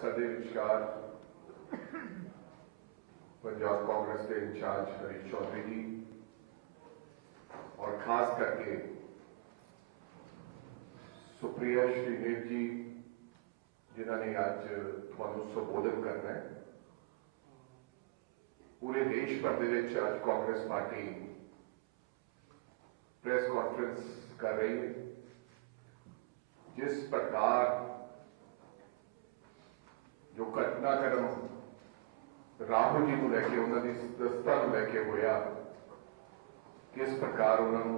ਸਾਡੇ ਵਿਚਕਾਰ पंजाब कांग्रेस के इंचार्ज हरीश चौधरी जी और खास करके सुप्रिया श्रीदेव जी जिन्होंने आज थानू संबोधन करना है। पूरे देश भर के आज कांग्रेस पार्टी प्रेस कॉन्फ्रेंस कर रही है। जिस प्रकार जो घटनाक्रम राहुल जी को लैके उन्होंने सदस्यता को लैके होया, किस प्रकार उन्होंने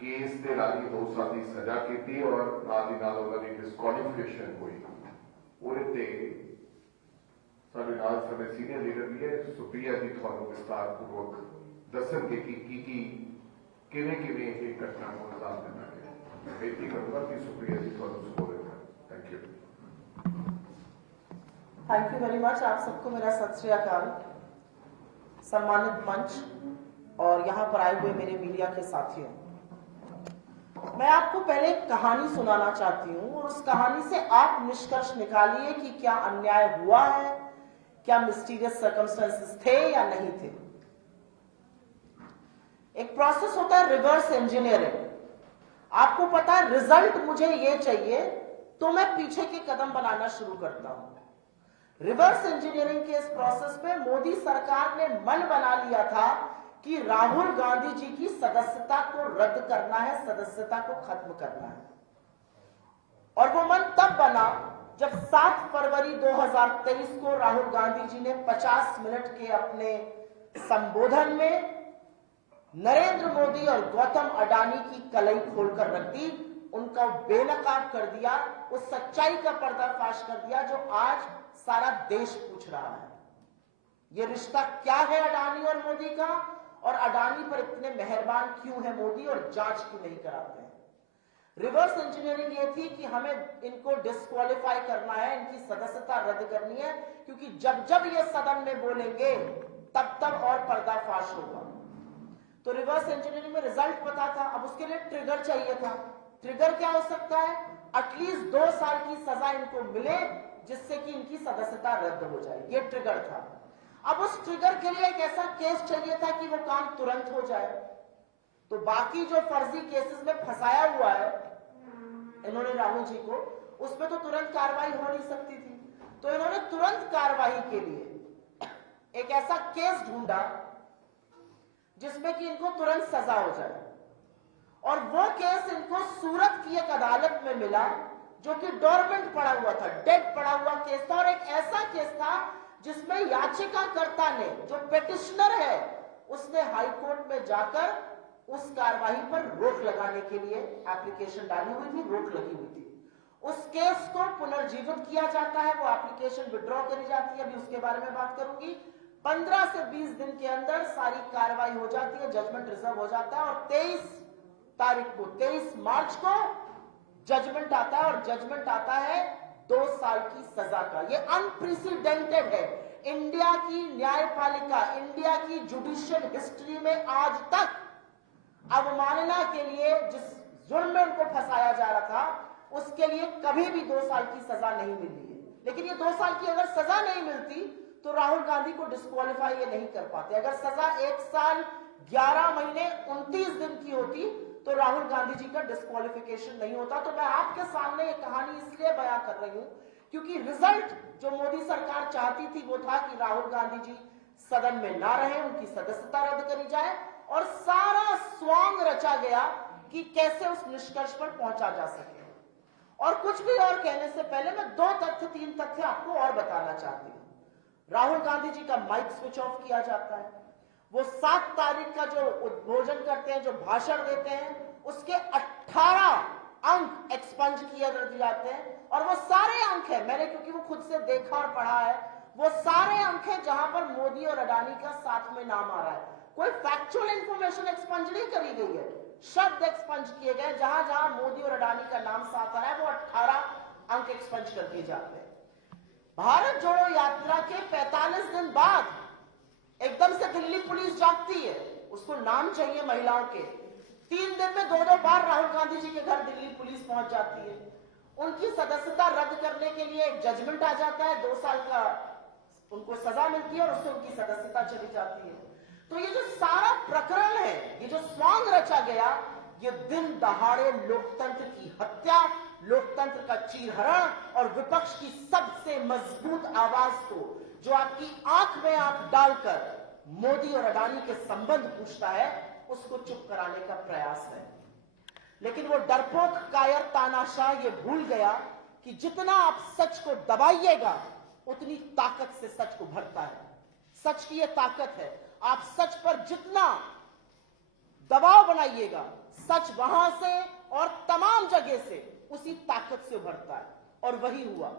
केस के राही 2 साल की सजा की और नाल ही नाल उन्होंने डिस्क्वालीफिकेशन हुई। उहदे साडे नाल साडे सीनियर लीडर भी है, सुप्रिया जी थानू विस्तारपूर्वक दसणगे कि किवें किवें ये घटना को अंजाम देना है। मैं बेनती करूंगा कि सुप्रिया जी थानू संबोधित करें। Thank you. Thank you very much. आप सबको मेरा सत श्री अकाल। सम्मानित मंच और यहाँ पर आए हुए मेरे मीडिया के साथियों, मैं आपको पहले एक कहानी सुनाना चाहती हूँ और उस कहानी से आप निष्कर्ष निकालिए कि क्या अन्याय हुआ है, क्या मिस्टीरियस सर्कमस्टेंसेस थे या नहीं थे। एक प्रोसेस होता है रिवर्स इंजीनियरिंग। आपको पता है रिजल्ट मुझे ये चाहिए तो मैं पीछे के कदम बनाना शुरू करता हूं। रिवर्स इंजीनियरिंग के इस प्रोसेस में मोदी सरकार ने मन बना लिया था कि राहुल गांधी जी की सदस्यता को रद्द करना है, सदस्यता को खत्म करना है। और वो मन तब बना जब 7 फरवरी 2023 को राहुल गांधी जी ने 50 मिनट के अपने संबोधन में नरेंद्र मोदी और गौतम अडानी की कलई खोलकर रख दी, उनका बेनकाब कर दिया, उस सच्चाई का पर्दाफाश कर दिया जो आज सारा देश पूछ रहा है। ये रिश्ता क्या है अडानी और मोदी का, और अडानी पर इतने मेहरबान क्यों है मोदी और जांच क्यों नहीं कराते हैं। रिवर्स इंजीनियरिंग ये थी कि हमें इनको डिस्क्वालीफाई करना है, इनकी सदस्यता रद्द करनी है, क्योंकि जब जब ये सदन में बोलेंगे तब तब और पर्दाफाश होगा। तो रिवर्स इंजीनियरिंग में रिजल्ट पता था, अब उसके लिए ट्रिगर चाहिए था। ट्रिगर क्या हो सकता है? एटलीस्ट 2 साल की सजा इनको मिले जिससे कि इनकी सदस्यता रद्द हो जाए, ये ट्रिगर था। अब उस ट्रिगर के लिए एक ऐसा केस चाहिए था कि वो काम तुरंत हो जाए। तो बाकी जो फर्जी केसेस में फंसाया हुआ है इन्होंने राहुल जी को, उसमें तो तुरंत कार्रवाई हो नहीं सकती थी। तो इन्होंने तुरंत कार्रवाई के लिए एक ऐसा केस ढूंढा जिसमें कि इनको तुरंत सजा हो जाए। और वो केस इनको सूरत की एक अदालत में मिला जो कि डोरमेंट पड़ा हुआ था, डेड पड़ा हुआ केस था। और एक ऐसा केस था जिसमें याचिकाकर्ता ने, जो पेटिशनर है, उसने हाई कोर्ट में जाकर उस कार्रवाई पर रोक लगाने के लिए एप्लीकेशन डाली हुई थी, रोक लगी हुई थी। उस केस को पुनर्जीवित किया जाता है, वो एप्लीकेशन विड्रॉ करी जाती है, अभी उसके बारे में बात करूंगी। 15 से 20 दिन के अंदर सारी कार्रवाई हो जाती है, जजमेंट रिजर्व हो जाता है और 23 मार्च को जजमेंट आता है। और जजमेंट आता है 2 साल की सजा का। ये अनप्रेसिडेंटेड है। इंडिया की न्यायपालिका, इंडिया की जुडिशियल हिस्ट्री में आज तक अवमानना के लिए जिस जुर्म में उनको फंसाया जा रहा था, उसके लिए कभी भी 2 साल की सजा नहीं मिली है। लेकिन ये 2 साल की अगर सजा नहीं मिलती तो राहुल गांधी को डिस्क्वालीफाई ये नहीं कर पाते। अगर सजा 1 साल 11 महीने 29 दिन की होती तो राहुल गांधी जी का डिस्क्वालिफिकेशन नहीं होता। तो मैं आपके सामने ये कहानी इसलिए बयां कर रही हूं क्योंकि रिजल्ट जो मोदी सरकार चाहती थी वो था कि राहुल गांधी जी सदन में ना रहे, उनकी सदस्यता रद्द करी जाए, और सारा स्वांग रचा गया कि कैसे उस निष्कर्ष पर पहुंचा जा सके। और कुछ भी और कहने से पहले मैं 3 तथ्य आपको और बताना चाहती हूं। राहुल गांधी जी का माइक स्विच ऑफ किया जाता है। वो 7 तारीख का जो उद्बोधन करते हैं, जो भाषण देते हैं, उसके 18 अंक एक्सपंज किए जाते हैं। और वो सारे अंक है, मैंने क्योंकि वो खुद से देखा और पढ़ा है, वो सारे अंक है जहां पर मोदी और अडानी का साथ में नाम आ रहा है। कोई फैक्चुअल इंफॉर्मेशन एक्सपंज नहीं करी गई है, शब्द एक्सपंज किए गए। जहां जहां मोदी और अडानी का नाम साथ आ रहा है वो 18 अंक एक्सपंज कर दिए जाते हैं। भारत जोड़ो यात्रा के 45 दिन बाद एकदम से दिल्ली पुलिस जागती है, उसको नाम चाहिए महिलाओं के। 3 दिन में 2-2 बार राहुल गांधी जी के घर दिल्ली पुलिस पहुंच जाती है। उनकी सदस्यता रद्द करने के लिए एक जजमेंट आ जाता है, 2 साल का उनको सजा मिलती है और उससे उनकी सदस्यता चली जाती है। तो ये जो सारा प्रकरण है, ये जो स्वांग रचा गया, ये दिन दहाड़े लोकतंत्र की हत्या, लोकतंत्र का चीरहरण और विपक्ष की सबसे मजबूत आवाज को, जो आपकी आंख में आंख डालकर मोदी और अडानी के संबंध पूछता है, उसको चुप कराने का प्रयास है। लेकिन वो डरपोक कायर तानाशाह ये भूल गया कि जितना आप सच को दबाइएगा उतनी ताकत से सच उभरता है। सच की ये ताकत है, आप सच पर जितना दबाव बनाइएगा, सच वहां से और तमाम जगह से उसी ताकत से उभरता है। और वही हुआ।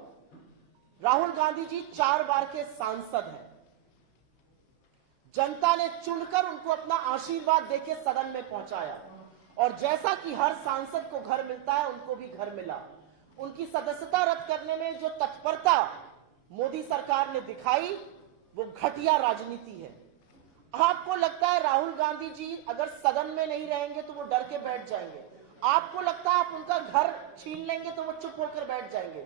राहुल गांधी जी 4 बार के सांसद हैं। जनता ने चुनकर उनको अपना आशीर्वाद देके सदन में पहुंचाया, और जैसा कि हर सांसद को घर मिलता है, उनको भी घर मिला। उनकी सदस्यता रद्द करने में जो तत्परता मोदी सरकार ने दिखाई, वो घटिया राजनीति है। आपको लगता है राहुल गांधी जी अगर सदन में नहीं रहेंगे तो वो डर के बैठ जाएंगे। आपको लगता है आप उनका घर छीन लेंगे तो वो चुप होकर बैठ जाएंगे।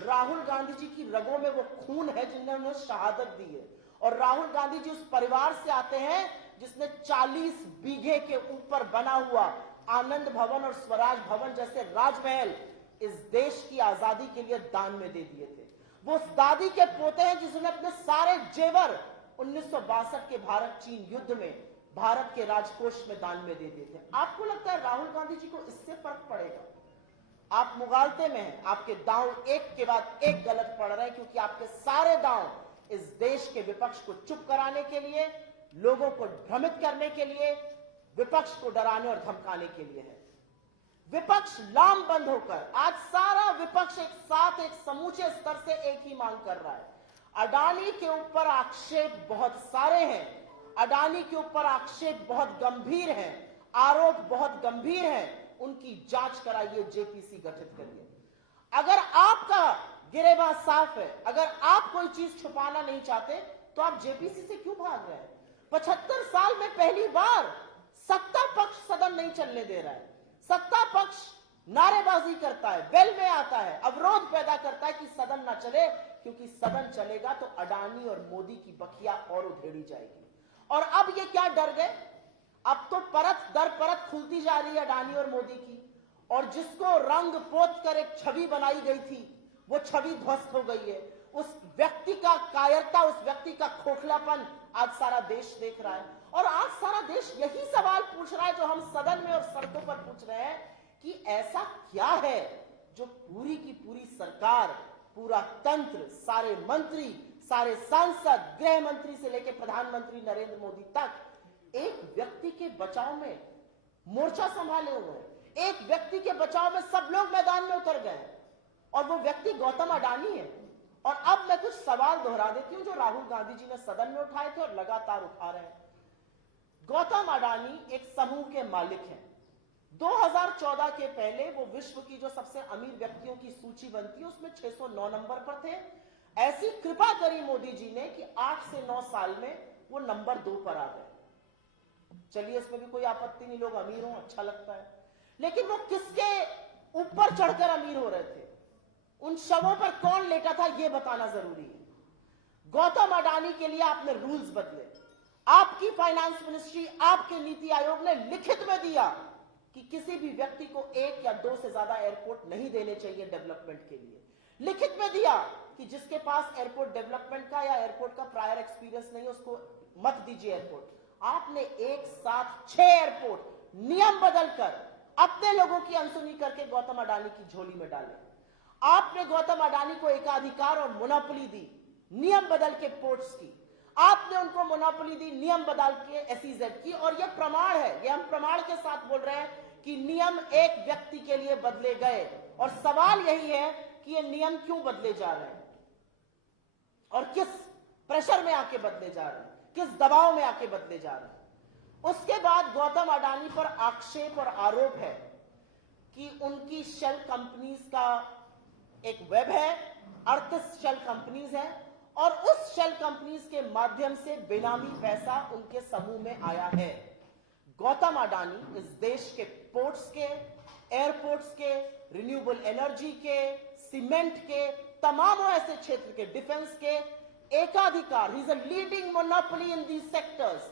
राहुल गांधी जी की रगों में वो खून है जिन्होंने उन्हें शहादत दी है। और राहुल गांधी जी उस परिवार से आते हैं जिसने 40 बीघे के ऊपर बना हुआ आनंद भवन और स्वराज भवन जैसे राजमहल इस देश की आजादी के लिए दान में दे दिए थे। वो उस दादी के पोते हैं जिसने अपने सारे जेवर 1962 के भारत चीन युद्ध में भारत के राजकोष में दान में दे दिए थे। आपको लगता है राहुल गांधी जी को इससे फर्क पड़ेगा? आप मुगालते में हैं, आपके दांव एक के बाद एक गलत पड़ रहे हैं, क्योंकि आपके सारे दांव इस देश के विपक्ष को चुप कराने के लिए, लोगों को भ्रमित करने के लिए, विपक्ष को डराने और धमकाने के लिए है। विपक्ष लामबंद होकर आज सारा विपक्ष एक साथ एक समूचे स्तर से एक ही मांग कर रहा है। अडानी के ऊपर आक्षेप बहुत सारे हैं, अडानी के ऊपर आक्षेप बहुत गंभीर हैं, आरोप बहुत गंभीर हैं, उनकी जांच कराइए, जेपीसी गठित करिए। अगर आपका गिरेबान साफ है, अगर आप कोई चीज छुपाना नहीं चाहते, तो आप जेपीसी से क्यों भाग रहे हैं? 75 साल में पहली बार सत्ता पक्ष सदन नहीं चलने दे रहा है। सत्ता पक्ष नारेबाजी करता है, वेल में आता है, अवरोध पैदा करता है कि सदन ना चले, क्योंकि सदन चलेगा तो अडानी और मोदी की बखिया और उधेड़ी जाएगी। और अब ये क्या डर गए? अब तो परत दर परत खुलती जा रही है अडानी और मोदी की, और जिसको रंग पोत कर एक छवि बनाई गई थी, वो छवि ध्वस्त हो गई है। उस व्यक्ति का कायरता, उस व्यक्ति का खोखलापन आज सारा देश देख रहा है। और आज सारा देश यही सवाल पूछ रहा है जो हम सदन में और सड़कों पर पूछ रहे हैं, कि ऐसा क्या है जो पूरी की पूरी सरकार, पूरा तंत्र, सारे मंत्री, सारे सांसद, गृह मंत्री से लेकर प्रधानमंत्री नरेंद्र मोदी तक एक व्यक्ति के बचाव में मोर्चा संभाले हुए हैं। एक व्यक्ति के बचाव में सब लोग मैदान में उतर गए, और वो व्यक्ति गौतम अडानी है। और अब मैं कुछ सवाल दोहरा देती हूं जो राहुल गांधी जी ने सदन में उठाए थे और लगातार उठा रहे हैं। गौतम अडानी एक समूह के मालिक हैं। 2014 के पहले वो विश्व की जो सबसे अमीर व्यक्तियों की सूची बनती है, उसमें 609 नंबर पर थे। ऐसी कृपा करी मोदी जी ने कि 8 से 9 साल में वो नंबर 2 पर आ गए। चलिए, इसमें भी कोई आपत्ति नहीं, लोग अमीर हों, अच्छा लगता है। लेकिन वो किसके ऊपर चढ़कर अमीर हो रहे थे? उन शवों पर कौन लेटा था, यह बताना जरूरी है। गौतम अडानी के लिए आपने रूल्स बदले। आपकी फाइनेंस मिनिस्ट्री, आपके नीति आयोग ने लिखित में दिया कि किसी भी व्यक्ति को 1 या 2 से ज्यादा एयरपोर्ट नहीं देने चाहिए डेवलपमेंट के लिए। लिखित में दिया कि जिसके पास एयरपोर्ट डेवलपमेंट का या एयरपोर्ट का प्रायर एक्सपीरियंस नहीं है, उसको मत दीजिए एयरपोर्ट। आपने एक साथ 6 एयरपोर्ट नियम बदलकर अपने लोगों की अनसुनी करके गौतम अडानी की झोली में डाले। आपने गौतम अडानी को एकाधिकार और मोनोपोली दी, नियम बदल के पोर्ट्स की। आपने उनको मोनोपोली दी, नियम बदल के एसईजेड की। और यह प्रमाण है, यह हम प्रमाण के साथ बोल रहे हैं कि नियम एक व्यक्ति के लिए बदले गए। और सवाल यही है कि ये नियम क्यों बदले जा रहे हैं और किस प्रेशर में आके बदले जा रहे हैं, किस दबाव में आके बदले जा रहे हैं। उसके बाद गौतम अडानी पर आक्षेप और आरोप है कि उनकी शेल कंपनीज का एक वेब है, 38 शेल कंपनीज है, और उस शेल कंपनीज के माध्यम से बेनामी पैसा उनके समूह में आया है। गौतम अडानी इस देश के पोर्ट्स के, एयरपोर्ट्स के, रिन्यूएबल एनर्जी के, सीमेंट के, तमाम ऐसे क्षेत्र के, डिफेंस के एकाधिकार, he is a leading monopoly in these sectors.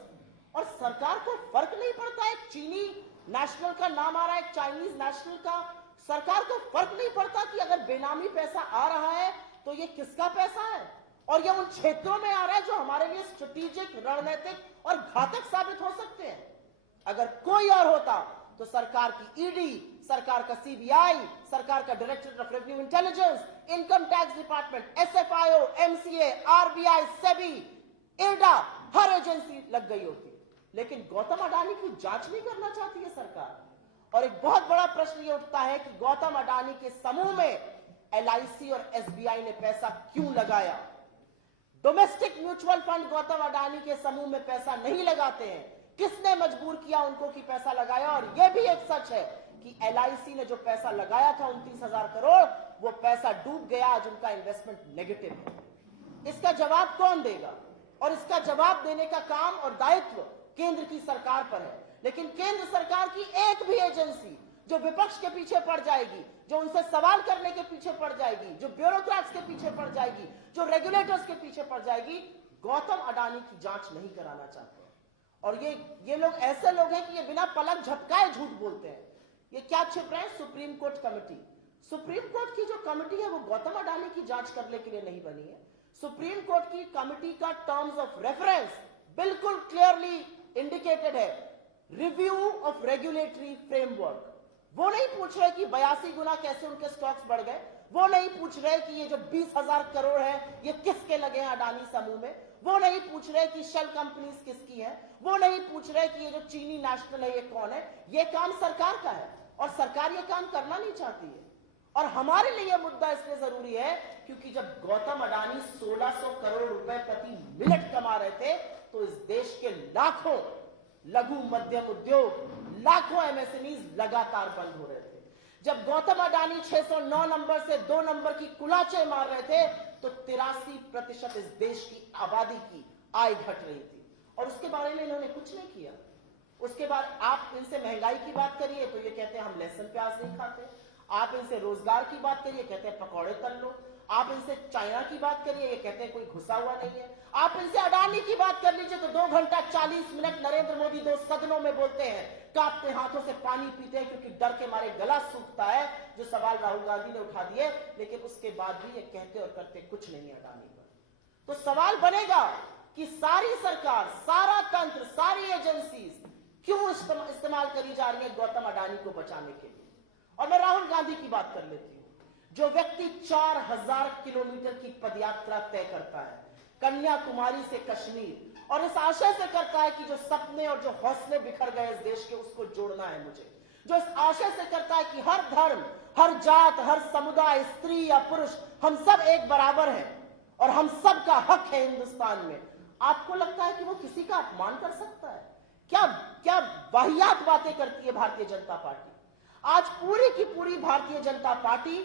और सरकार को फर्क नहीं पड़ता है, चीनी नेशनल का नाम आ रहा है, चाइनीज नेशनल का, सरकार को फर्क नहीं पड़ता कि अगर बेनामी पैसा आ रहा है तो ये किसका पैसा है, और ये उन क्षेत्रों में आ रहा है जो हमारे लिए स्ट्रेटेजिक, रणनीतिक और घातक साबित हो सकते हैं। अगर कोई और होता तो सरकार की ईडी, सरकार का सीबीआई, सरकार का directorate of revenue intelligence, income tax department, SFIO, MCA, RBI, SEBI, एडा, हर एजेंसी लग गई होती। लेकिन गौतम अडानी की जांच नहीं करना चाहती है सरकार। और एक बहुत बड़ा प्रश्न ये उठता है कि गौतम अडानी के समूह में एलआईसी और एसबीआई ने पैसा क्यों लगाया। Domestic mutual fund Gautam Adani के समूह में पैसा नहीं लगाते हैं। किसने मजबूर किया उनको कि पैसा लगाया। और यह भी एक सच है कि एलआईसी ने जो पैसा लगाया था 29,000 करोड़, वो पैसा डूब गया, आज उनका इन्वेस्टमेंट नेगेटिव है। इसका जवाब कौन देगा? और इसका जवाब देने का काम और दायित्व केंद्र की सरकार पर है। लेकिन केंद्र सरकार की एक भी एजेंसी जो विपक्ष के पीछे पड़ जाएगी, जो उनसे सवाल करने के पीछे पड़ जाएगी, जो ब्यूरोक्रेट्स के पीछे पड़ जाएगी, जो रेगुलेटर्स के पीछे पड़ जाएगी, गौतम अडानी की जांच नहीं कराना चाहते। और ये लोग ऐसे लोग हैं कि ये बिना पलक झपकाए झूठ बोलते हैं। ये क्या छिप रहे हैं? Supreme court committee. Supreme court की जो कमेटी है वो गौतम अडानी की जांच करने के लिए नहीं बनी है। सुप्रीम कोर्ट की कमेटी का टर्म्स ऑफ रेफरेंस बिल्कुल क्लियरली इंडिकेटेड है, रिव्यू ऑफ रेगुलेटरी फ्रेमवर्क। वो नहीं पूछ रहे कि 82 गुना कैसे उनके स्टॉक्स बढ़ गए, वो नहीं पूछ रहे कि ये जो 20,000 करोड़ है ये किसके लगे हैं अडानी समूह में, वो नहीं पूछ रहे कि शेल कंपनीज किसकी है, वो नहीं पूछ रहे कि ये जो चीनी नेशनल है ये कौन है। ये काम सरकार का है और सरकार ये काम करना नहीं चाहती है। और हमारे लिए यह मुद्दा इसलिए जरूरी है क्योंकि जब गौतम अडानी 1600 करोड़ रुपए प्रति मिनट कमा रहे थे तो इस देश के लाखों लघु मध्यम उद्योग, लाखों एमएसएमईज लगातार बंद हो रहे थे। जब गौतम अडानी 609 नंबर से 2 नंबर की कुलाचे मार रहे थे तो 83% इस देश की आबादी की आय घट रही थी और उसके बारे में इन्होंने कुछ नहीं किया। उसके बाद आप इनसे महंगाई की बात करिए तो ये कहते हैं हम लहसुन प्याज नहीं खाते। आप इनसे रोजगार की बात करिए, कहते हैं पकौड़े तल लो। आप इनसे चाइना की बात करिए, ये कहते हैं कोई घुसा हुआ नहीं है। आप इनसे अडानी की बात कर लीजिए तो 2 घंटा 40 मिनट नरेंद्र मोदी 2 सदनों में बोलते हैं, कांपते हाथों से पानी पीते हैं क्योंकि डर के मारे गला सूखता है। जो सवाल राहुल गांधी ने उठा दिए, लेकिन उसके बाद भी ये कहते और करते कुछ नहीं है अडानी पर। तो सवाल बनेगा कि सारी सरकार, सारा तंत्र, सारी एजेंसीज क्यों इस्तेमाल करी जा रही है गौतम अडानी को बचाने के लिए। और मैं राहुल गांधी की बात कर लेती हूं। जो व्यक्ति 4000 किलोमीटर की पदयात्रा तय करता है कन्याकुमारी से कश्मीर, और इस आशय से करता है कि जो सपने और जो हौसले बिखर गए इस देश के उसको जोड़ना है मुझे, जो इस आशय से करता है कि हर धर्म, हर जात, हर समुदाय, स्त्री या पुरुष, हम सब एक बराबर हैं और हम सब का हक है हिंदुस्तान में, आपको लगता है कि वो किसी का अपमान कर सकता है? क्या वाहियात बातें करती है भारतीय जनता पार्टी। आज पूरी की पूरी भारतीय जनता पार्टी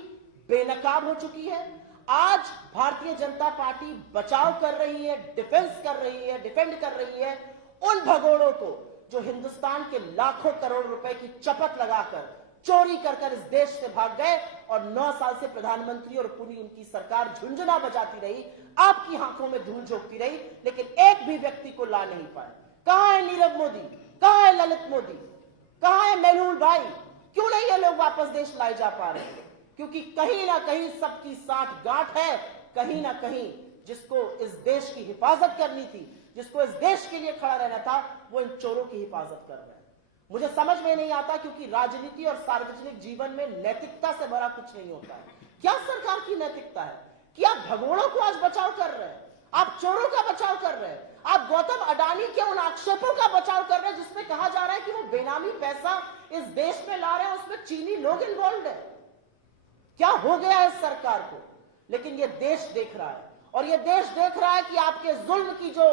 बेनकाब हो चुकी है। आज भारतीय जनता पार्टी बचाव कर रही है, डिफेंस कर रही है, डिफेंड कर रही है उन भगोड़ों को जो हिंदुस्तान के लाखों करोड़ रुपए की चपत लगाकर चोरी कर इस देश से भाग गए और 9 साल से प्रधानमंत्री और पूरी उनकी सरकार झुंझुना बजाती रही, आपकी आंखों में धूल झोंकती रही, लेकिन एक भी व्यक्ति को ला नहीं पाए। कहां है नीरव मोदी, कहां है ललित मोदी, कहां है मेहुल भाई? क्यों नहीं ये लोग वापस देश लाए जा पा रहे हैं? क्योंकि कहीं ना कहीं सबकी साठ गांठ है, कहीं ना कहीं जिसको इस देश की हिफाजत करनी थी, जिसको इस देश के लिए खड़ा रहना था, वो इन चोरों की हिफाजत कर रहे हैं। मुझे समझ में नहीं आता क्योंकि राजनीति और सार्वजनिक जीवन में नैतिकता से भरा कुछ नहीं होता है। क्या सरकार की नैतिकता है कि आप भगोड़ों को आज बचाव कर रहे हैं, आप चोरों का बचाव कर रहे हैं, आप गौतम अडानी के उन आक्षेपों का बचाव कर रहे हैं जिसमें कहा जा रहा है कि वो बेनामी पैसा इस देश में ला रहे हैं, उसमें चीनी लोग इन्वॉल्व है। क्या हो गया है सरकार को? लेकिन ये देश देख रहा है और ये देश देख रहा है कि आपके जुल्म की जो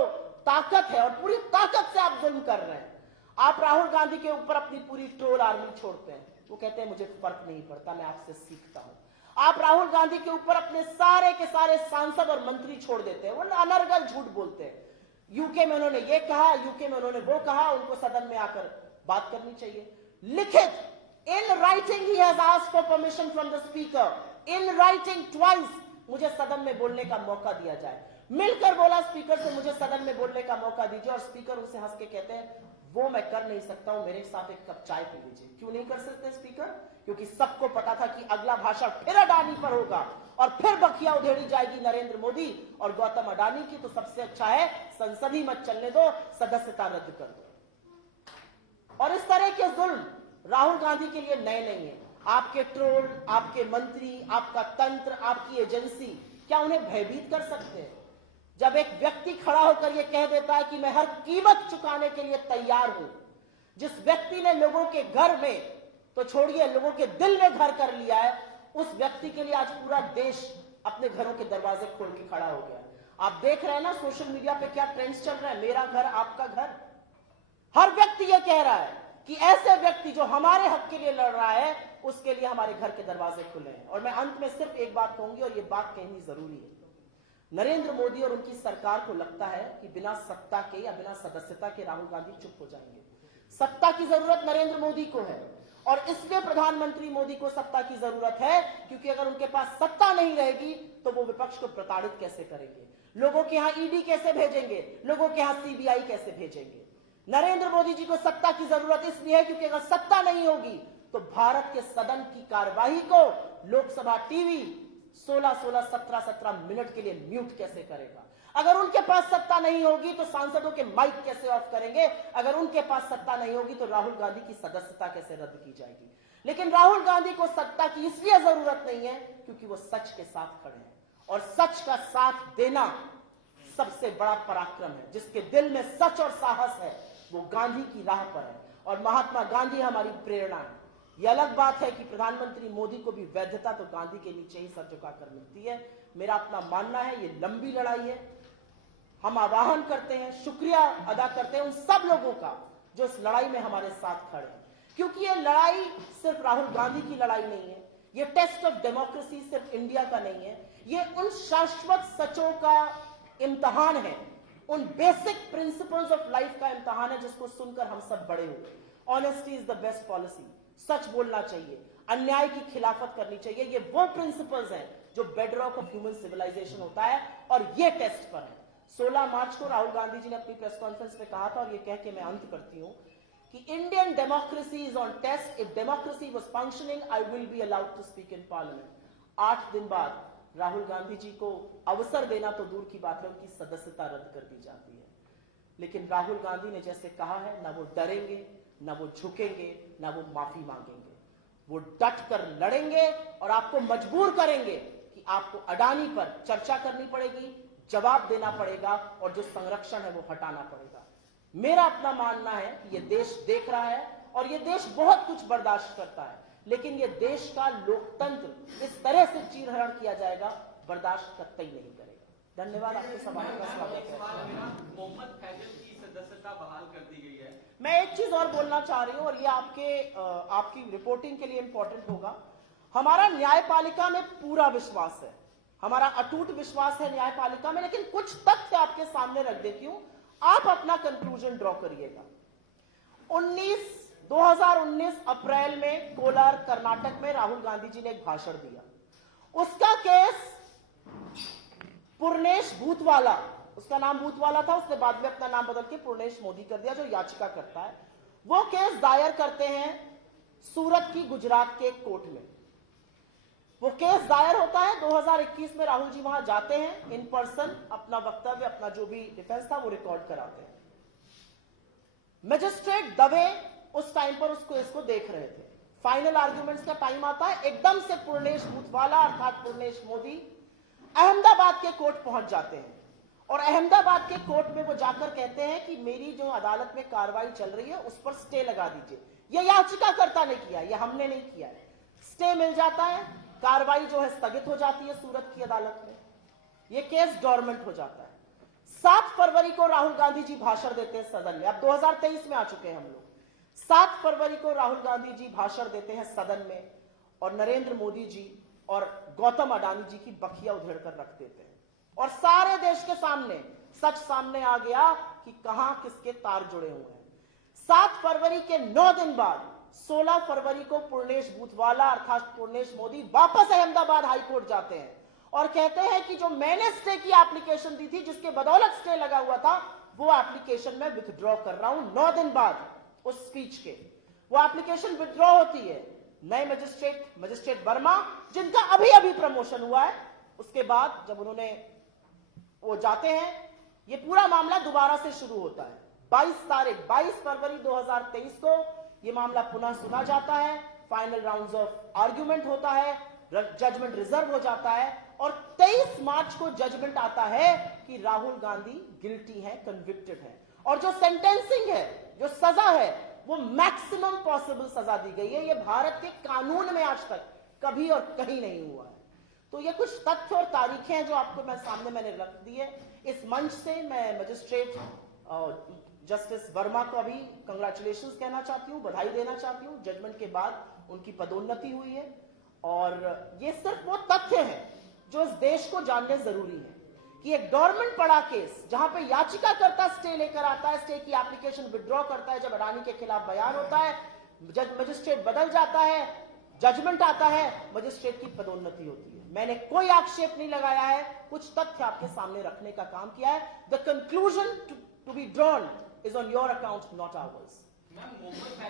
ताकत है और पूरी ताकत से आप जुल्म कर रहे हैं। आप राहुल गांधी के ऊपर अपनी पूरी ट्रोल आर्मी छोड़ते हैं, वो कहते हैं मुझे फर्क नहीं पड़ता, मैं आपसे सीखता हूं। आप राहुल गांधी के ऊपर अपने सारे के सारे सांसद और मंत्री छोड़ देते हैं, वो अनर्गल झूठ बोलते हैं। यूके में उन्होंने ये कहा, यूके में उन्होंने वो कहा, उनको सदन में आकर बात करनी चाहिए। लिखित In writing, he has asked for permission from the speaker. In writing twice, मुझे सदन में बोलने का मौका दिया जाए. मिलकर बोला स्पीकर से, मुझे सदन में बोलने का मौका दीजिए, और स्पीकर उसे हंस के कहते हैं, वो मैं कर नहीं सकता हूं, मेरे साथ एक कप चाय पी लीजिए. क्यों नहीं कर सकते स्पीकर? क्योंकि सबको पता था कि अगला भाषण फिर अडानी पर होगा और फिर बखिया उधेड़ी जाएगी नरेंद्र मोदी और गौतम अडानी की. तो सबसे अच्छा है संसद ही मत चलने दो, सदस्यता रद्द कर दो. और इस तरह के जुल्म राहुल गांधी के लिए नए नहीं है. आपके ट्रोल, आपके मंत्री, आपका तंत्र, आपकी एजेंसी क्या उन्हें भयभीत कर सकते हैं? जब एक व्यक्ति खड़ा होकर यह कह देता है कि मैं हर कीमत चुकाने के लिए तैयार हूं, जिस व्यक्ति ने लोगों के घर में, तो छोड़िए लोगों के दिल में घर कर लिया है, उस व्यक्ति के लिए आज पूरा देश अपने घरों के दरवाजे खोल के खड़ा हो गया है. आप देख रहे हैं ना सोशल मीडिया पे क्या ट्रेंड्स चल रहे हैं, मेरा घर आपका घर. हर व्यक्ति यह कह रहा है कि ऐसे व्यक्ति जो हमारे हक के लिए लड़ रहा है, उसके लिए हमारे घर के दरवाजे खुले हैं. और मैं अंत में सिर्फ एक बात कहूंगी, और यह बात कहनी जरूरी है. नरेंद्र मोदी और उनकी सरकार को लगता है कि बिना सत्ता के या बिना सदस्यता के राहुल गांधी चुप हो जाएंगे. सत्ता की जरूरत नरेंद्र मोदी को है, और इसलिए प्रधानमंत्री मोदी को सत्ता की जरूरत है, क्योंकि अगर उनके पास सत्ता नहीं रहेगी तो वो विपक्ष को प्रताड़ित कैसे करेंगे, लोगों के यहां ईडी कैसे भेजेंगे, लोगों के यहां सीबीआई कैसे भेजेंगे. नरेंद्र मोदी जी को सत्ता की जरूरत इसलिए है क्योंकि अगर सत्ता नहीं होगी तो भारत के सदन की कार्यवाही को लोकसभा टीवी 16-16, 17-17 मिनट के लिए म्यूट कैसे करेगा. अगर उनके पास सत्ता नहीं होगी तो सांसदों के माइक कैसे ऑफ करेंगे. अगर उनके पास सत्ता नहीं होगी तो राहुल गांधी की सदस्यता कैसे रद्द की जाएगी. लेकिन राहुल गांधी को सत्ता की इसलिए जरूरत नहीं है क्योंकि वो सच के साथ खड़े हैं, और सच का साथ देना सबसे बड़ा पराक्रम है. जिसके दिल में सच और साहस है वो गांधी की राह पर है, और महात्मा गांधी हमारी प्रेरणा है. यह अलग बात है कि प्रधानमंत्री मोदी को भी वैधता तो गांधी के नीचे ही सर झुकाकर मिलती है. मेरा अपना मानना है ये लंबी लड़ाई है. हम आह्वान करते हैं, शुक्रिया अदा करते हैं उन सब लोगों का जो इस लड़ाई में हमारे साथ खड़े हैं, क्योंकि ये लड़ाई सिर्फ राहुल गांधी की लड़ाई नहीं है. ये टेस्ट ऑफ डेमोक्रेसी सिर्फ इंडिया का नहीं है, ये उन शाश्वत सचों का इम्तहान है, उन बेसिक प्रिंसिपल्स ऑफ लाइफ का इम्तहान है जिसको सुनकर हम सब बड़े हुए. Honesty is the best policy. सच बोलना चाहिए, अन्याय की खिलाफत करनी चाहिए. ये वो प्रिंसिपल्स हैं जो बेडरॉक ऑफ ह्यूमन सिविलाइजेशन होता है, और ये टेस्ट पर है. 16 मार्च को राहुल गांधी जी ने अपनी प्रेस कॉन्फ्रेंस में कहा था, और ये कह के मैं अंत करती हूं, कि Indian democracy is on test. If democracy was functioning I will be allowed to speak in parliament. 8 दिन बाद राहुल गांधी जी को अवसर देना तो दूर की बात है, उनकी सदस्यता रद्द कर दी जाती है. लेकिन राहुल गांधी ने जैसे कहा है, ना वो डरेंगे, ना वो झुकेंगे, ना वो माफी मांगेंगे. वो डट कर लड़ेंगे और आपको मजबूर करेंगे कि आपको अडानी पर चर्चा करनी पड़ेगी, जवाब देना पड़ेगा, और जो संरक्षण है वो हटाना पड़ेगा. मेरा अपना मानना है कि ये देश देख रहा है, और ये देश बहुत कुछ बर्दाश्त करता है, लेकिन ये देश का लोकतंत्र इस तरह से चीरहरण किया जाएगा, बर्दाश्त कतई नहीं करेगा. धन्यवाद. आपके सवाल का स्वागत है. मोहम्मद फैजल की सदस्यता बहाल कर दी गई है. मैं एक चीज और बोलना चाह रही हूं, और ये आपकी रिपोर्टिंग के लिए इंपॉर्टेंट होगा. हमारा न्यायपालिका में पूरा विश्वास है, हमारा अटूट विश्वास है न्यायपालिका में, लेकिन कुछ तथ्य आपके सामने रख देती हूं, आप अपना कंक्लूजन ड्रॉ करिएगा. 2019 अप्रैल में कोलार कर्नाटक में राहुल गांधी जी ने एक भाषण दिया. उसका केस पूर्णेश भूतवाला, उसका नाम भूतवाला था, उसने बाद में अपना नाम बदल के पूर्णेश मोदी कर दिया, जो याचिका करता है. वो केस दायर करते हैं सूरत की गुजरात के एक कोर्ट में. वो केस दायर होता है 2021 में. राहुल जी वहां जाते हैं इन पर्सन, अपना वक्तव्य, अपना जो भी डिफेंस था वो रिकॉर्ड कराते हैं. मजिस्ट्रेट दवे उस टाइम पर उसको इसको देख रहे थे. फाइनल आर्ग्यूमेंट्स का टाइम आता है, एकदम से पूर्णेश भूतवाला अर्थात पूर्णेश मोदी अहमदाबाद के कोर्ट पहुंच जाते हैं, और अहमदाबाद के कोर्ट में वो जाकर कहते हैं कि मेरी जो अदालत में कार्रवाई चल रही है उस पर स्टे लगा दीजिए. यह याचिकाकर्ता ने किया, यह हमने नहीं किया है. स्टे मिल जाता है, कार्रवाई जो है स्थगित हो जाती है सूरत की अदालत में, यह केस डॉर्मेंट हो जाता है. 7 फरवरी को राहुल गांधी जी भाषण देते हैं सदन में. अब 2023 में आ चुके हैं हम लोग. 7 फरवरी को राहुल गांधी जी भाषण देते हैं सदन में, और नरेंद्र मोदी जी और गौतम अडानी जी की बखिया उधेड़ कर रख देते हैं, और सारे देश के सामने सच सामने आ गया कि कहां किसके तार जुड़े हुए हैं. 7 फरवरी के 9 दिन बाद 16 फरवरी को पूर्णेश बूथवाला अर्थात पूर्णेश मोदी वापस अहमदाबाद हाईकोर्ट जाते हैं और कहते हैं कि जो मैंने स्टे की एप्लीकेशन दी थी, जिसके बदौलत स्टे लगा हुआ था, वो एप्लीकेशन मैं विथड्रॉ कर रहा हूं 9 दिन बाद उस स्पीच के। वो एप्लीकेशन विथड्रॉ होती है। नए मजिस्ट्रेट वर्मा, जिनका अभी अभी प्रमोशन हुआ है, उसके बाद जब उन्होंने वो जाते हैं, ये पूरा मामला दोबारा से शुरू होता है। 22 फरवरी 2023 को ये मामला पुनः सुना जाता है, फाइनल राउंड्स ऑफ आर्ग्यूमेंट होता है, जजमेंट रिजर्व हो जाता है और 23 मार्च को जजमेंट आता है कि राहुल गांधी गिल्टी है, कन्विक्टेड है। और जो सेंटेंसिंग है, जो सजा है, वो मैक्सिमम पॉसिबल सजा दी गई है। ये भारत के कानून में आज तक कभी और कहीं नहीं हुआ है। तो ये कुछ तथ्य और तारीखें हैं जो आपको सामने मैंने रख दी है। इस मंच से मैं मजिस्ट्रेट जस्टिस वर्मा को अभी कंग्रेचुलेशंस कहना चाहती हूँ, बधाई देना चाहती हूँ। जजमेंट के बाद उनकी पदोन्नति हुई है और ये सिर्फ वो तथ्य हैं जो इस देश को जानने जरूरी है कि एक गवर्नमेंट पड़ा केस जहां पे याचिकाकर्ता स्टे लेकर आता है, स्टे की एप्लीकेशन विथड्रॉ करता है, जब अडानी के खिलाफ बयान होता है, मजिस्ट्रेट बदल जाता है, जजमेंट आता है, मजिस्ट्रेट की पदोन्नति होती है। मैंने कोई आक्षेप नहीं लगाया है, कुछ तथ्य आपके सामने रखने का काम किया है। The conclusion to be drawn is on your account, not ours.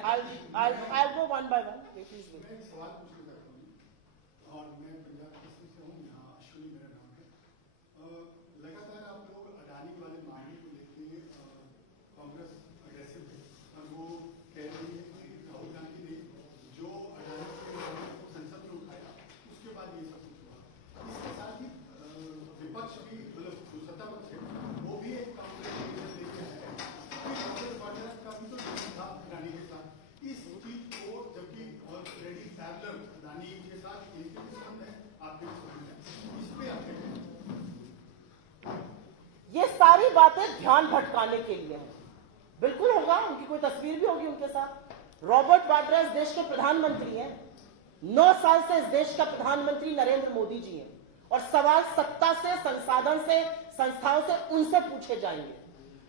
I'll go one by one. Please wait. मैं एक सवाल पूछना चाहता हूँ और मैं पंजाब केसरी से हूँ, यहाँ अश्विनी मेरा नाम है। लगातार आप लोग अडानी वाले मामले को लेके कांग्रेस अग्रेसिव है और वो कह रही है कि राहुल गांधी ने जो अडानी के मामले को संसद में उठाया, उसके बाद ये सब कुछ हुआ। इसके साथ ही विपक्ष भी, मतलब जो सत्ता पक्ष है, वो भी एक कांग्रेस लेके आया है। कांग्रेस पार्टी का भी तो था अडानी के साथ इस चीज को, जबकि ऑलरेडी पैरेलल अडानी के साथ इनके भी संबंध है, आपके भी संबंध है, इस पे आप क्या, ये सारी बातें ध्यान भटकाने के लिए हैं। बिल्कुल होगा, उनकी कोई तस्वीर भी होगी उनके साथ। रॉबर्ट वाड्रा इस देश के प्रधानमंत्री हैं, 9 साल से इस देश का प्रधानमंत्री नरेंद्र मोदी जी हैं और सवाल सत्ता से, संसाधन से, संस्थाओं से उनसे पूछे जाएंगे।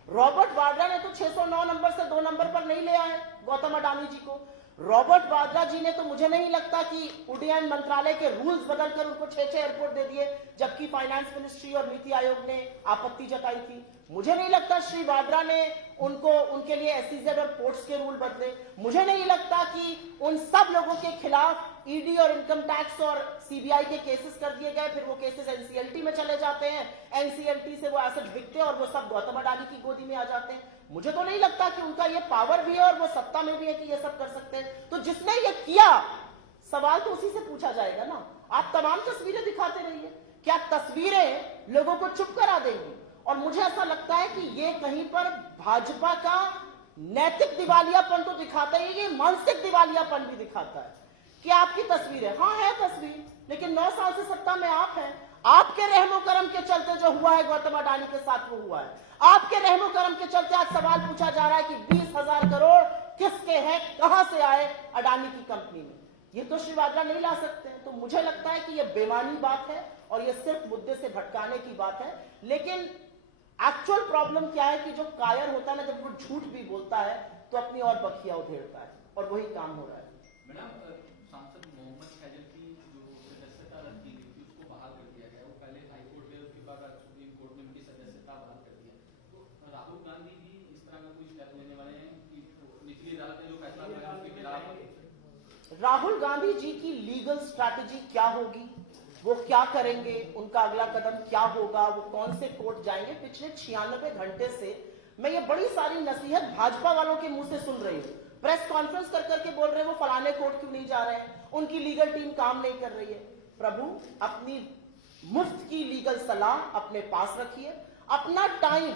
रॉबर्ट वाड्रा ने तो 609 नंबर से 2 नंबर पर नहीं ले आए गौतम अडानी जी को। रॉबर्ट वाड्रा जी ने तो मुझे नहीं लगता कि उड्डयन मंत्रालय के रूल्स बदलकर उनको 6 एयरपोर्ट दे दिए, जबकि फाइनेंस मिनिस्ट्री और नीति आयोग ने आपत्ति जताई थी। मुझे नहीं लगता श्री वाड्रा ने उनके लिए एसईजेड और पोर्ट्स के रूल बदले। मुझे नहीं लगता कि उन सब लोगों के खिलाफ ईडी और इनकम टैक्स और सीबीआई के केसेस कर दिए गए, फिर वो केसेस एनसीएलटी में चले जाते हैं, एनसीएलटी से वो एसेट बिकते हैं और वो सब गौतम अडानी की गोदी में आ जाते हैं। मुझे तो नहीं लगता कि उनका ये पावर भी है और वो सत्ता में भी है कि ये सब कर सकते हैं। तो जिसने ये किया, सवाल तो उसी से पूछा जाएगा ना। आप तमाम तस्वीरें दिखाते रहिए, क्या तस्वीरें लोगों को चुप करा देंगी? और मुझे ऐसा लगता है कि ये कहीं पर भाजपा का नैतिक दिवालियापन तो दिखाता है, ये मानसिक दिवालियापन भी दिखाता है कि आपकी तस्वीरें, हाँ है तस्वीर, लेकिन 9 साल से सत्ता में आप हैं। आपके रहमो करम के चलते जो हुआ है गौतम अडानी के साथ वो हुआ है। आपके रहमो करम के चलते आज सवाल पूछा जा रहा है कि 20,000 करोड़ किसके हैं, कहां से आए अडानी की कंपनी में। ये तो श्री वाड्रा नहीं ला सकते। तो मुझे लगता है कि ये बेमानी बात है और ये सिर्फ मुद्दे से भटकाने की बात है। लेकिन एक्चुअल प्रॉब्लम क्या है कि जो कायर होता है ना, जब वो झूठ भी बोलता है तो अपनी और बखिया उधेड़ता है और वही काम हो रहा है। मैडम, सांसद मोहम्मद फैजल की जो सदस्यता रद्द की गई थी उसको बहाल कर दिया गया। वो पहले हाईकोर्ट गए, उसके बाद सुप्रीम कोर्ट ने उनकी सदस्यता बहाल कर दिया। तो राहुल गांधी भी इस तरह का कोई स्टेप लेने वाले हैं कि निचली अदालत ने जो फैसला किया उसके खिलाफ? राहुल गांधी जी की लीगल स्ट्रैटेजी क्या होगी, वो क्या करेंगे, उनका अगला कदम क्या होगा, वो कौन से कोर्ट जाएंगे, पिछले 96 घंटे से मैं ये बड़ी सारी नसीहत भाजपा वालों के मुंह से सुन रही हूँ। प्रेस कॉन्फ्रेंस कर करके बोल रहे हैं वो फलाने कोर्ट क्यों नहीं जा रहे हैं, उनकी लीगल टीम काम नहीं कर रही है। प्रभु, अपनी मुफ्त की लीगल सलाह अपने पास रखिए, अपना टाइम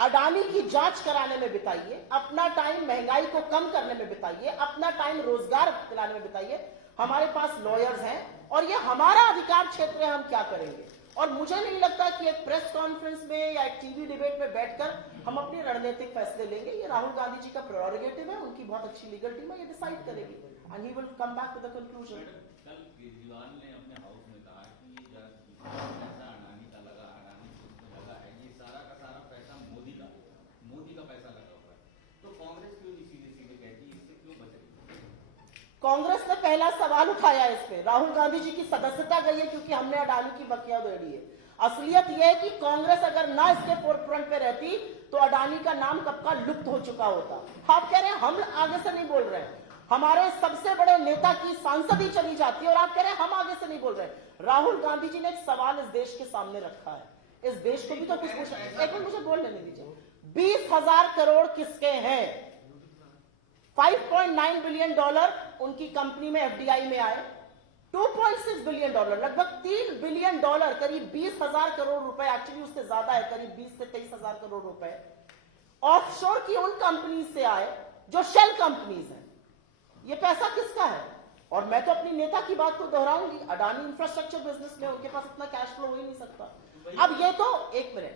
अडानी की जांच कराने में बिताइए, अपना टाइम महंगाई को कम करने में बिताइए, अपना टाइम रोजगार दिलाने में बिताइए। हमारे पास लॉयर्स हैं और ये हमारा अधिकार क्षेत्र है, हम क्या करेंगे। और मुझे नहीं लगता कि एक प्रेस कॉन्फ्रेंस में या एक टीवी डिबेट में बैठकर हम अपने रणनीतिक फैसले लेंगे। ये राहुल गांधी जी का प्रेरोगेटिव है, उनकी बहुत अच्छी लीगल टीम है, ये डिसाइड करेगी and he will come back to the conclusion. कल केजरीवाल ने अपने हाउस में कहा कि पैसा अडानी का लगा, अडानी को लगा है, ये सारा का सारा पैसा मोदी का पैसा लगा हुआ है। तो कांग्रेस क्यों नहीं सीधे सीधे कहती, इससे क्यों बच रही? कांग्रेस ने पहला सवाल उठाया इस पे, राहुल गांधी जी की सदस्यता गई है क्योंकि हमने अडानी की बकिया उधेड़ी है। असलियत यह है कि कांग्रेस अगर ना इसके फोरफ्रंट पे रहती तो अडानी का नाम कब का लुप्त हो चुका होता। आप कह रहे हैं हम आगे से नहीं बोल रहे हैं, हमारे सबसे बड़े नेता की सांसद ही चली जाती है और आप कह रहे हैं हम आगे से नहीं बोल रहे हैं। राहुल गांधी जी ने एक सवाल इस देश के सामने रखा है, इस देश को भी तो कुछ पूछा। एक मिनट मुझे बोल लेने दीजिए। 20,000 करोड़ किसके हैं? 5.9 बिलियन डॉलर उनकी कंपनी में एफडीआई में आए, 2.6 बिलियन डॉलर, लगभग 3 बिलियन डॉलर, करीब 20,000 करोड़ रुपए, एक्चुअली उससे ज्यादा है, करीब 20 से 23,000 करोड़ रुपए ऑफशोर की उन कंपनी से आए जो शेल कंपनीज हैं। ये पैसा किसका है? और मैं तो अपनी नेता की बात को दोहराऊंगी, अडानी इंफ्रास्ट्रक्चर बिजनेस में उनके पास इतना कैश फ्लो हो ही नहीं सकता। अब ये तो एक मिनट,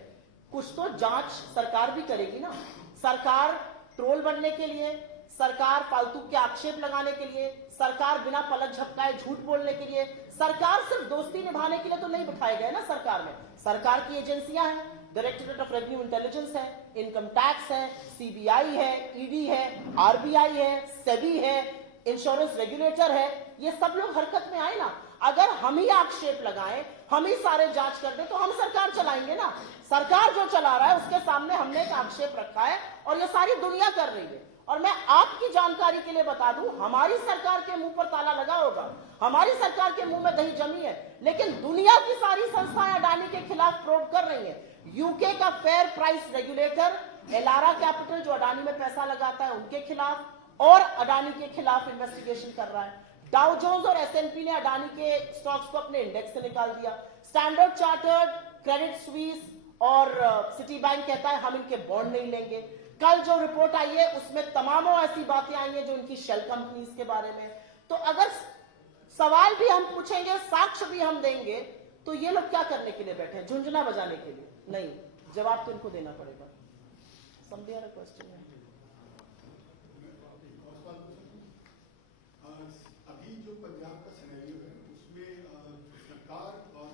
कुछ तो जांच सरकार भी करेगी ना। सरकार ट्रोल बनने के लिए, सरकार फालतू के आक्षेप लगाने के लिए, सरकार बिना पलक झपकाए झूठ बोलने के लिए, सरकार सिर्फ दोस्ती निभाने के लिए तो नहीं बिठाए गए ना सरकार में। सरकार की एजेंसियां हैं, डायरेक्टरेट ऑफ रेवेन्यू इंटेलिजेंस है, इनकम टैक्स है, सीबीआई है, ईडी है, आरबीआई है, सेबी है, इंश्योरेंस रेगुलेटर है, ये सब लोग हरकत में आए ना। अगर हम ही आक्षेप लगाएं, हम ही सारे जांच कर दें तो हम सरकार चलाएंगे ना। सरकार जो चला रहा है उसके सामने हमने एक आक्षेप रखा है और ये सारी दुनिया कर रही है। और मैं आपकी जानकारी के लिए बता दूं, हमारी सरकार के मुंह पर ताला लगा होगा, हमारी सरकार के मुंह में दही जमी है, लेकिन दुनिया की सारी संस्थाएं अडानी के खिलाफ प्रोब कर रही हैं। यूके का fair price regulator, Elara capital जो अडानी में पैसा लगाता है उनके खिलाफ और अडानी के खिलाफ इन्वेस्टिगेशन कर रहा है। डाउ जोन्स और एसएनपी ने अडानी के स्टॉक्स को अपने इंडेक्स से निकाल दिया। स्टैंडर्ड चार्टर्ड, क्रेडिट स्विस और सिटी बैंक कहता है हम इनके बॉन्ड नहीं लेंगे। कल जो रिपोर्ट आई है उसमें तमामों ऐसी बातें आई हैं जो इनकी शेल कंपनीज के बारे में। तो अगर सवाल भी हम पूछेंगे, साक्ष्य भी हम देंगे, तो ये लोग क्या करने के लिए बैठे हैं? झुंझुना बजाने के लिए? नहीं, जवाब तो इनको देना पड़ेगा। समझिए ना क्वेश्चन है। अभी जो पंजाब का सिनेरियो है उसमें सरकार और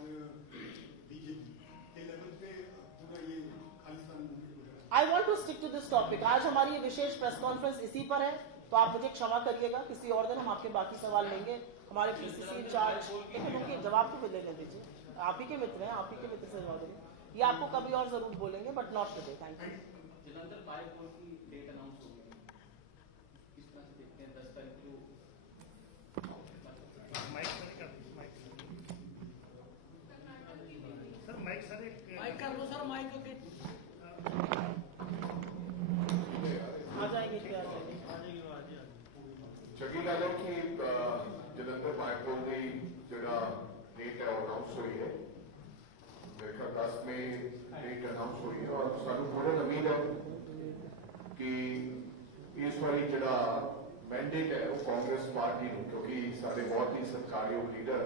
बीजेपी के लेवल पे पूरा ये खालिस्तान मूवमेंट वगैरह। I want to stick to this topic. आज हमारी ये विशेष प्रेस कॉन्फ्रेंस इसी पर है, तो आप मुझे क्षमा करिएगा, किसी और दिन हम आपके बाकी सवाल लेंगे। हमारे पीसीसी इंचार्ज, लेकिन जवाब तो देने दीजिए, आप ही के मित्र हैं, आप ही के मित्र से जवाब देंगे। ये आपको कभी और जरूर बोलेंगे, but not today. Thank you. Jalandhar bypoll की डेट अनाउंस हो गई, किस तरह से देखते हैं? 10 तारीख को माइक कर लो सर, माइक ओके। आ जाएंगे क्या? चंगी गल है कि जलंधर बायपोल की जगह डेट है अनाउंस हुई है, मेरे ख्याल 10 में डेट अनाउंस हुई है और सानू पूरी उम्मीद है कि इस बारी जड़ा मैंडेट है वो कांग्रेस पार्टी को, क्योंकि सारे बहुत ही सत्कारयोग लीडर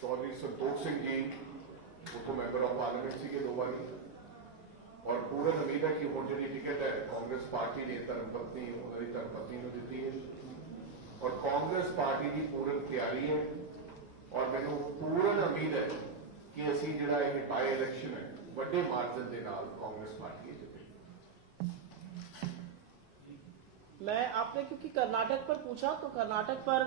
चौधरी संतोख सिंह जी उतो मैंबर ऑफ पार्लियामेंट से 2 बारी, और पूरी उम्मीद है कि हम जी टिकट है कांग्रेस पार्टी ने धर्मपत्नी उन्होंने धर्मपत्नी को दी है और कांग्रेस पार्टी की पूरी तैयारी है और मैंने पूरी उम्मीद है कि असी जिहड़ा ये बाय इलेक्शन है बड़े मार्जिन के नाल कांग्रेस पार्टी जिते। मैं आपने क्योंकि कर्नाटक पर पूछा तो कर्नाटक पर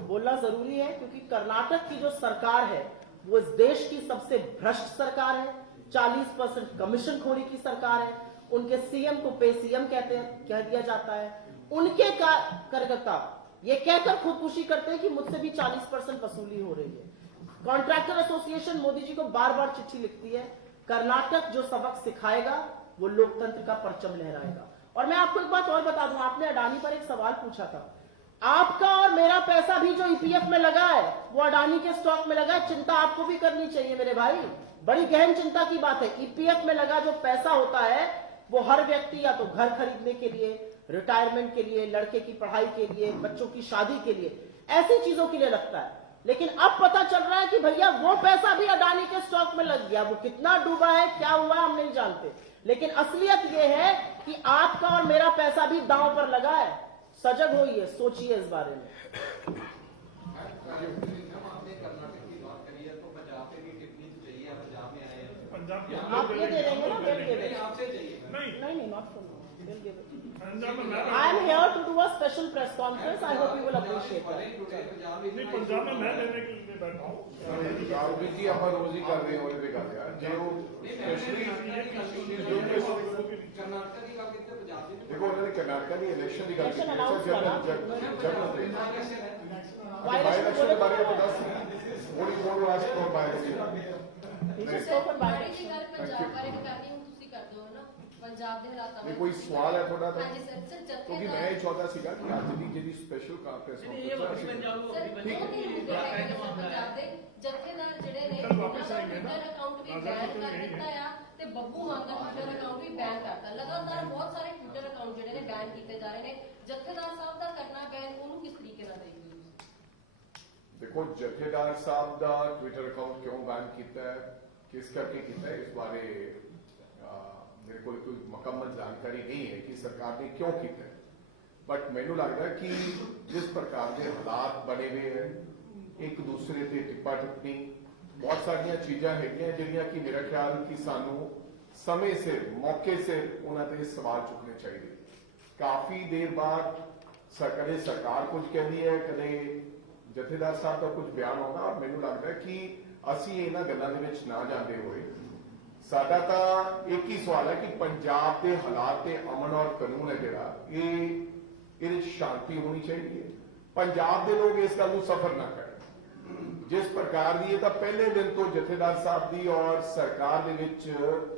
बोलना जरूरी है, क्योंकि कर्नाटक की जो सरकार है वो इस देश की सबसे भ्रष्ट सरकार है, 40% कमीशन खोरी की सरकार है। उनके सीएम को पे सीएम कह दिया जाता है। उनके कार्यकर्ता ये कहकर खुदकुशी करते हैं कि मुझसे भी 40% वसूली हो रही है। कॉन्ट्रैक्टर एसोसिएशन मोदी जी को बार बार चिट्ठी लिखती है। कर्नाटक जो सबक सिखाएगा वो लोकतंत्र का परचम लहराएगा। और मैं आपको एक बात और बता दूं, आपने अडानी पर एक सवाल पूछा था। आपका और मेरा पैसा भी जो ईपीएफ में लगा है वो अडानी के स्टॉक में लगा है। चिंता आपको भी करनी चाहिए मेरे भाई, बड़ी गहन चिंता की बात है। ईपीएफ में लगा जो पैसा होता है वो हर व्यक्ति या तो घर खरीदने के लिए, रिटायरमेंट के लिए, लड़के की पढ़ाई के लिए, बच्चों की शादी के लिए, ऐसी चीजों के लिए लगता है। लेकिन अब पता चल रहा है कि भैया वो पैसा भी अडानी के स्टॉक में लग गया। वो कितना डूबा है, क्या हुआ, हम नहीं जानते, लेकिन असलियत ये है कि आपका और मेरा पैसा भी दांव पर लगा है। सजग होइए, सोचिए इस बारे में। आपने कर्नाटक की बात करी है तो पंजाब से भी टिप्पणी चाहिए, पंजाब में आए हैं, आप ये दे देंगे ना, बिल दे देंगे। आपसे चाहिए। नहीं, not from We'll give it. Punjab में मैं I am here to do a special press conference. I hope you will appreciate that. नहीं पंजाब में मैं लेने के लिए बैठा हूँ राहुल जी ਆਪਾਂ ਰੋਜ਼ ਹੀ ਕਰਦੇ ਹਾਂ ਉਹਦੇ ਤੇ ਗੱਲ ਯਾਰ ਜੇ ਉਹ ਸਪੈਸ਼ਲੀ कर्नाटक की गल कीती पंजाब दी ਦੇਖੋ ਉਹਨਾਂ ਨੇ ਕਰਨਾਟਕਾ ਦੀ ਇਲੈਕਸ਼ਨ ਦੀ ਗੱਲ Election ਕੀਤੀ announce ਬਾਈ ਇਲੈਕਸ਼ਨ ਬਾਰੇ ਪਤਾ ਸੀ what you want to ask for by election He just spoke on ਬਾਰੇ by-election. ਦੀ ਗੱਲ ਪੰਜਾਬ ਬਾਰੇ ਵੀ ਕਰਨੀ ਹੁਣ ਤੁਸੀਂ ਕਰ ਦਿਓ ਨਾ ਪੰਜਾਬ ਦੇ ਹਾਲਾਤਾਂ ਇਹ ਕੋਈ ਸਵਾਲ ਹੈ ਤੁਹਾਡਾ ਤਾਂ ਹਾਂਜੀ ਸਰ ਸਰ ਕਿਉਂਕਿ ਮੈਂ ਇਹ ਚਾਹੁੰਦਾ ਸੀਗਾ ਕਿ ਅੱਜ ਦੀ ਜਿਹੜੀ ਸਪੈਸ਼ਲ ਕਾਨਫਰੰਸ ये वही पंजाब को ਸਰ वही ਦੋ ਨਹੀਂ ਹੁੰਦੇ ਹੈਗੇ ਸਰ ਪੰਜਾਬ ਦੇ ਜਥੇਦਾਰ ਜਿਹੜੇ ਨੇ ਸਰ, ਵਾਪਸ ਆਏਂਗੇ ਨਾ। ਟਵਿੱਟਰ ਅਕਾਊਂਟ ਵੀ ਆਜ਼ਾਦ ਬੈਨ ਤੋਂ ਕਰ ਨਹੀਂ ਦਿੱਤਾ ਆ ਤੇ ਬੱਬੂ ਮਾਨ ਦਾ ਟਵਿੱਟਰ ਅਕਾਊਂਟ ਵੀ ਬੈਨ ਕਰਤਾ ਲਗਾਤਾਰ ਬਹੁਤ ਸਾਰੇ ਟਵਿੱਟਰ ਅਕਾਊਂਟ ਜਿਹੜੇ ਨੇ ਬੈਨ ਕੀਤੇ ਜਾ ਰਹੇ ਨੇ ਜਥੇਦਾਰ ਸਾਹਿਬ ਦਾ ਕਰਨਾ ਬੈਨ ਉਹਨੂੰ ਕਿਸ ਤਰੀਕੇ ਨਾਲ ਦੇਖਦੇ ਹੋ ਤੁਸੀਂ ਦੇਖੋ ਜਥੇਦਾਰ ਸਾਹਿਬ ਦਾ ਟਵਿੱਟਰ ਅਕਾਊਂਟ ਕਿਉਂ ਬੈਨ ਕੀਤਾ ਹੈ ਕਿਸ ਕਰਕੇ ਕੀਤਾ ਹੈ ਇਸ ਬਾਰੇ ਮੇਰੇ ਕੋਲ ਕੋਈ ਮੁਕੰਮਲ ਜਾਣਕਾਰੀ ਨਹੀਂ ਹੈ ਕਿ ਸਰਕਾਰ ਨੇ ਕਿਉਂ ਕੀਤਾ ਹੈ ਬਟ ਮੈਨੂੰ ਲੱਗਦਾ ਹੈ ਕਿ ਜਿਸ ਪ੍ਰਕਾਰ ਦੇ ਹਾਲਾਤ ਬਣੇ ਹੋਏ ਹਨ ਇੱਕ ਦੂਸਰੇ ਤੇ ਟਿੱਪਾ ਟਿੱਪਣੀ ਬਹੁਤ ਸਾਰੀਆਂ ਚੀਜ਼ਾਂ ਹੈਗੀਆਂ ਜਿਹੜੀਆਂ ਕਿ ਮੇਰਾ ਖਿਆਲ ਕਿ ਸਾਨੂੰ ਸਮੇਂ ਸਿਰ ਮੌਕੇ ਸਿਰ ਉਹਨਾਂ ਤੇ ਸਵਾਲ ਚੁੱਕਣੇ ਚਾਹੀਦੇ ਕਾਫੀ ਦੇਰ ਬਾਅਦ ਕਦੇ ਸਰਕਾਰ ਕੁਝ ਕਹਿੰਦੀ ਹੈ ਕਦੇ ਜਥੇਦਾਰ ਸਾਹਿਬ ਦਾ ਕੁਝ ਬਿਆਨ ਆਉਂਦਾ ਔਰ ਮੈਨੂੰ ਲੱਗਦਾ ਕਿ ਅਸੀਂ ਇਹਨਾਂ ਗੱਲਾਂ ਦੇ ਵਿੱਚ ਨਾ ਜਾਂਦੇ ਹੋਏ ਸਾਡਾ ਤਾਂ ਇੱਕ ਹੀ ਸਵਾਲ ਹੈ ਕਿ ਪੰਜਾਬ ਦੇ ਹਾਲਾਤ ਤੇ ਅਮਨ ਔਰ ਕਾਨੂੰਨ ਹੈ ਜਿਹੜਾ ਇਹਦੇ ਵਿੱਚ ਸ਼ਾਂਤੀ ਹੋਣੀ ਚਾਹੀਦੀ ਹੈ ਪੰਜਾਬ ਦੇ ਲੋਕ ਇਸ ਗੱਲ ਨੂੰ ਸਫਰ ਨਾ ਕਰਨ ਜਿਸ ਪ੍ਰਕਾਰ ਦੀ ਇਹ ਤਾਂ ਪਹਿਲੇ ਦਿਨ ਤੋਂ ਜਥੇਦਾਰ ਸਾਹਿਬ ਦੀ ਔਰ ਸਰਕਾਰ ਦੇ ਵਿੱਚ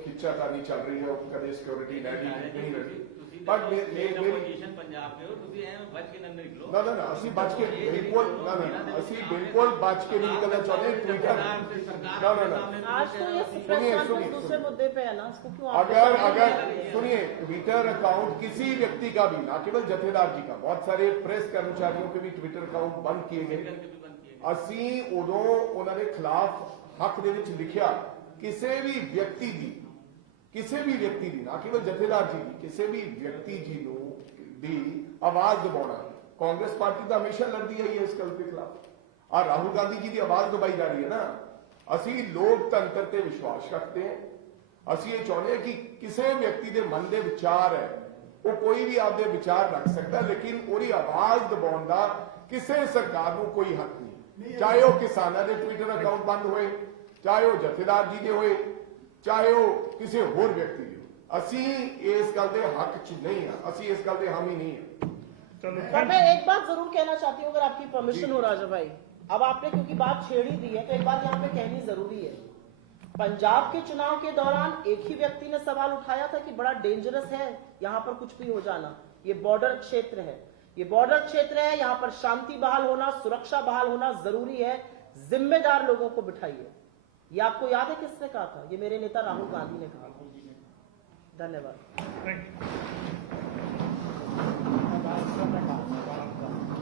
ਖਿੱਚਾਤਾਨੀ ਚੱਲ ਰਹੀ ਹੈ ਕਦੇ ਸਿਕਿਉਰਿਟੀ ਨਹੀਂ ਰਹੀ ਬਟ ਮੇਰੀ ਪੋਜੀਸ਼ਨ ਪੰਜਾਬ ਦੇ ਹੋ ਤੁਸੀਂ ਐ ਬਚ ਕੇ ਨਾ ਨਿਕਲੋ ਨਾ ਨਾ ਨਾ ਅਸੀਂ ਬਚ ਕੇ ਬਿਲਕੁਲ ਨਾ ਨਾ ਅਸੀਂ ਬਿਲकुल बच के नहीं निकलना चाहते ट्विटर ना ना ना आज तो ये प्रेस कॉन्फ्रेंस दूसरे मुद्दे पे है ना इसको क्यों आप अगर सुनिए ट्विटर अकाउंट किसी व्यक्ति का भी ना केवल जथेदार जी का बहुत सारे प्रेस कर्मचारियों के भी ट्विटर अकाउंट बंद किए गए ਅਸੀਂ ਉਦੋਂ ਉਹਨਾਂ ਦੇ ਖਿਲਾਫ ਹੱਕ ਦੇ ਵਿੱਚ ਲਿਖਿਆ ਕਿਸੇ ਵੀ ਵਿਅਕਤੀ ਦੀ ਨਾ ਕੇਵਲ ਜਥੇਦਾਰ ਜੀ ਦੀ ਕਿਸੇ ਵੀ ਵਿਅਕਤੀ ਜੀ ਨੂੰ ਦੀ ਆਵਾਜ਼ ਦਬਾਉਣਾ ਕਾਂਗਰਸ ਪਾਰਟੀ ਤਾਂ ਹਮੇਸ਼ਾ ਲੜਦੀ ਆਈ ਹੈ ਇਸ ਗੱਲ ਦੇ ਖਿਲਾਫ ਆ ਰਾਹੁਲ ਗਾਂਧੀ ਜੀ ਦੀ ਆਵਾਜ਼ ਦਬਾਈ ਜਾ ਰਹੀ ਹੈ ਨਾ ਅਸੀਂ ਲੋਕਤੰਤਰ ਤੇ ਵਿਸ਼ਵਾਸ ਰੱਖਦੇ ਹਾਂ ਅਸੀਂ ਇਹ ਚਾਹੁੰਦੇ ਹਾਂ ਕਿ ਕਿਸੇ ਵਿਅਕਤੀ ਦੇ ਮਨ ਦੇ ਵਿਚਾਰ ਹੈ ਉਹ ਕੋਈ ਵੀ ਆਪਦੇ ਵਿਚਾਰ ਰੱਖ ਸਕਦਾ ਲੇਕਿਨ ਉਹਦੀ ਆਵਾਜ਼ ਦਬਾਉਣ ਦਾ ਕਿਸੇ ਸਰਕਾਰ ਨੂੰ ਕੋਈ ਹੱਕ ਨਹੀਂ ਚਾਹੇ ਉਹ ਕਿਸਾਨਾਂ ਦੇ ਟਵਿੱਟਰ ਅਕਾਊਂਟ ਬੰਦ ਹੋਏ ਚਾਹੇ ਉਹ ਜਥੇਦਾਰ ਜੀ ਦੇ ਹੋਏ ਚਾਹੇ ਉਹ ਕਿਸੇ ਹੋਰ ਵਿਅਕਤੀ ਦੇ ਅਸੀਂ ਇਸ ਗੱਲ ਦੇ ਹੱਕ 'ਚ नहीं है ਅਸੀਂ ਇਸ ਗੱਲ ਦੇ हामी नहीं है चलो पर मैं एक बात जरूर कहना चाहती हूँ अगर आपकी परमिशन हो राजा भाई अब आपने क्योंकि बात छेड़ ही दी है तो एक बात यहाँ पे कहनी जरूरी है पंजाब के चुनाव के दौरान एक ही व्यक्ति ने सवाल उठाया था कि बड़ा डेंजरस है यहाँ पर कुछ भी हो जाना ये बॉर्डर क्षेत्र है यहाँ पर शांति बहाल होना सुरक्षा बहाल होना जरूरी है जिम्मेदार लोगों को बिठाइए ये आपको याद है किसने कहा था ये मेरे नेता राहुल गांधी ने कहा था धन्यवाद थैंक यू